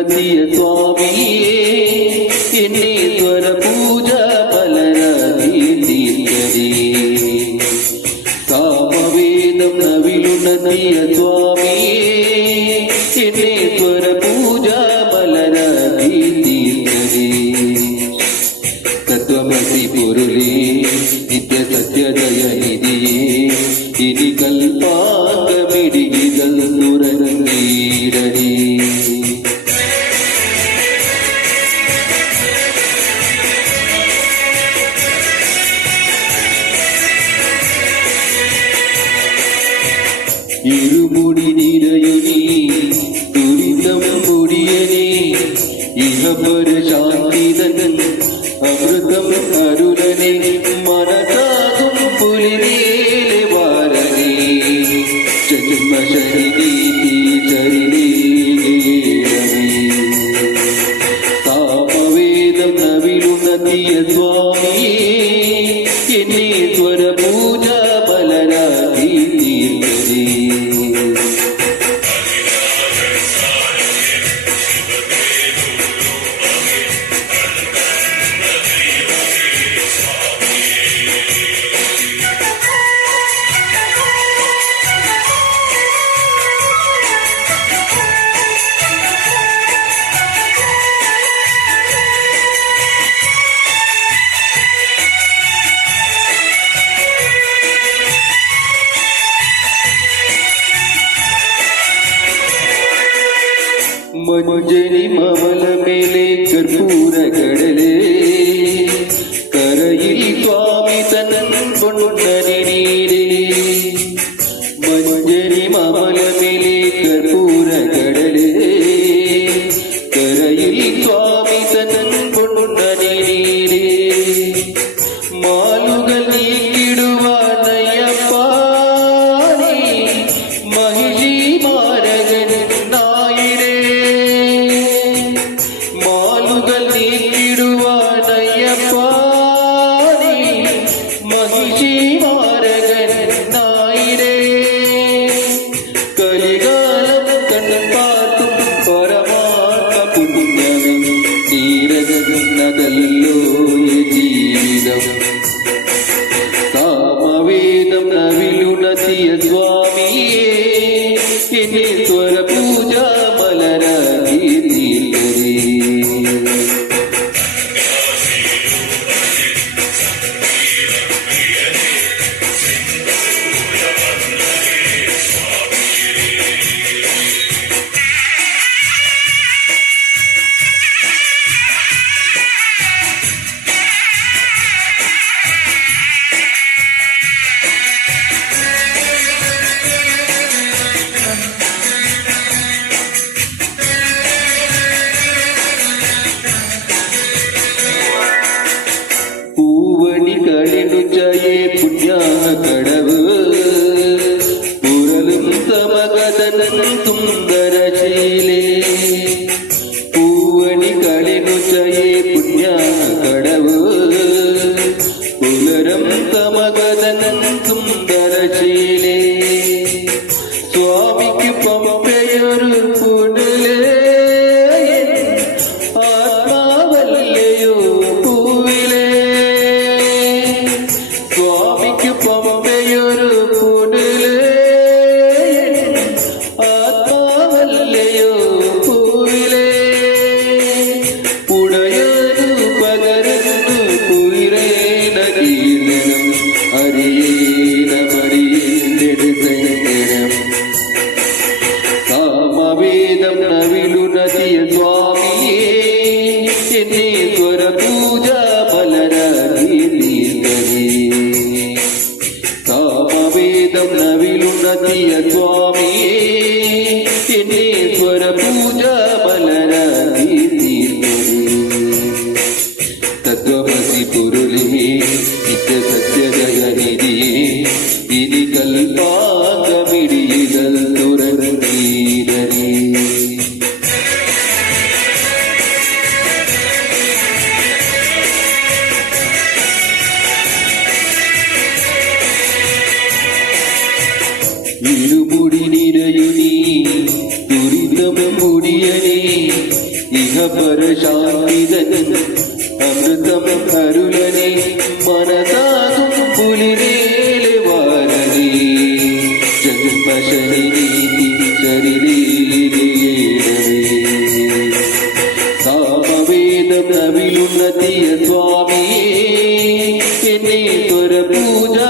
గతియ స్వామియే ఎన్ని త్వర పూజ బలరాధి తీర్థరే కామవేదం నవిలు నదియ స్వామియే ఎన్ని త్వర పూజ బలరాధి తీర్థరే తత్వమసి పురులి ഇരുമുടി നിരയനേ ദുരിതം പൊടിയനേ ഇഹപര ശാന്തിതൻ അമൃതം അരുളനെ മറക്കാതും പുലിമേലെ വാരനേ ജന്മശരണി തിരിച്ചറിനേ താമവേദം നവിലുന്ന തീയദ്വാ జని మమల మే 个你。கடவுள் ನಿತ್ಯ ಸತ್ಯದ ಗನಿಧಿ ಇದಿ ಕಲ್ಪಾಕ ಮಿಡಿಯಿದಲ್ ತುರನೀರರಿ இருமுடி நிறையுனி துரிதமும் முடியனே இகபர அருளை சுவாமியே என்னே துர பூஜா